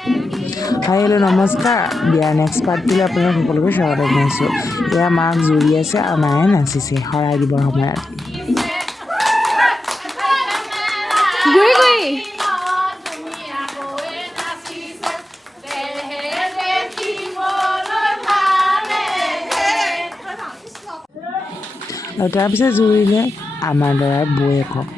hi hello' নমস্কাৰ বিয়াৰ next পাৰ্টটোলৈ আপোনালোক সকলোকে স্বাগতম জনাইছোঁ এয়া মাক জুৰি আছে আৰু মায়ে নাচিছে শৰাই দিবৰ সময়ত আৰু তাৰপিছত জুৰিলে আমাৰ ল'ৰাৰ বৌয়েকক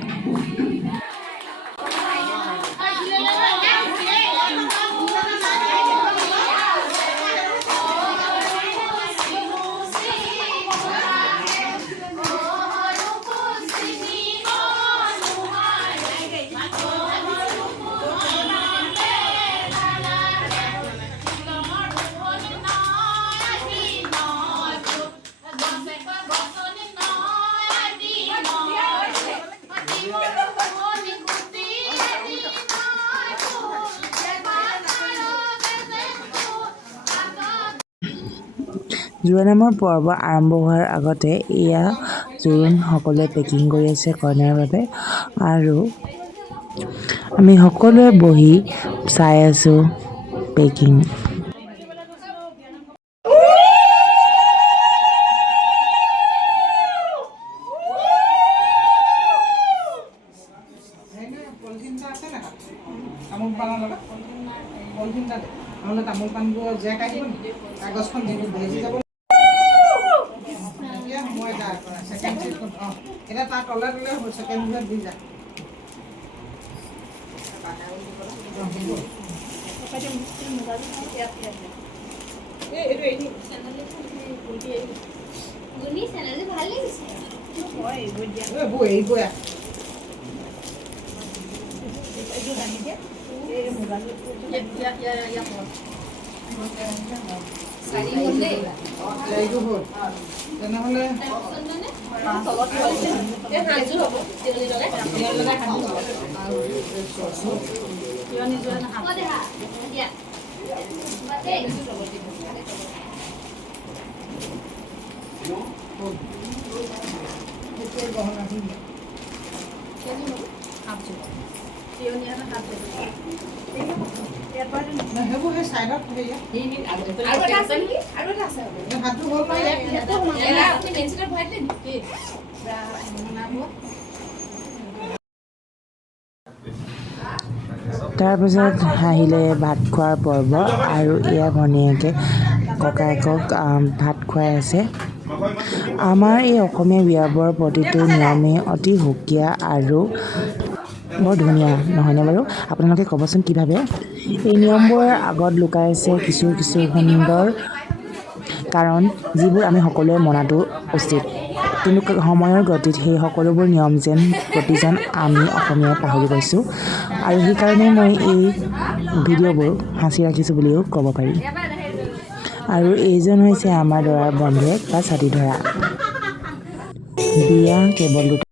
জোৰোণৰ পৰ্ব আৰম্ভ হোৱাৰ আগতে এয়া জোৰোণ সকলোৱে পেকিং কৰি আছে কইনাৰ বাবে আৰু আমি সকলোৱে বহি চাই আছো পেকিং তামোল পাণবোৰ জেক আহিব কাগজখন ভেজি যাব মই ছেকেণ্ড চিটখন এতিয়া তাৰ তলে তলে ছেকেণ্ড চিটত দি যা তেনেহ'লে সেইবোৰ সেই চাইডত হাতটো হ'ল তাৰপিছত আহিলে ভাত খোৱাৰ পৰ্ব আৰু এয়া ভনীয়েকে ককায়েকক ভাত খুৱাই আছে আমাৰ এই অসমীয়া বিয়াবোৰৰ প্ৰতিটো নিয়মেই অতি সুকীয়া আৰু বৰ ধুনীয়া নহয়নে বাৰু আপোনালোকে ক'বচোন কি ভাবে এই নিয়মবোৰৰ আগত লুকাই আছে কিছু কিছু সুন্দৰ কাৰণ যিবোৰ আমি সকলোৱে মনাটো উচিত কিন্তু সময়ৰ গতিত সেই সকলোবোৰ নিয়ম যেন প্ৰতিজন আমি অসমীয়াই পাহৰি গৈছোঁ আৰু সেইকাৰণে মই এই ভিডিঅ'বোৰ সাঁচি ৰাখিছোঁ বুলিও ক'ব পাৰি আৰু এইজন হৈছে আমাৰ ল'ৰাৰ বন্ধুৱেক বা ছাতি ধৰা বিয়া কেৱল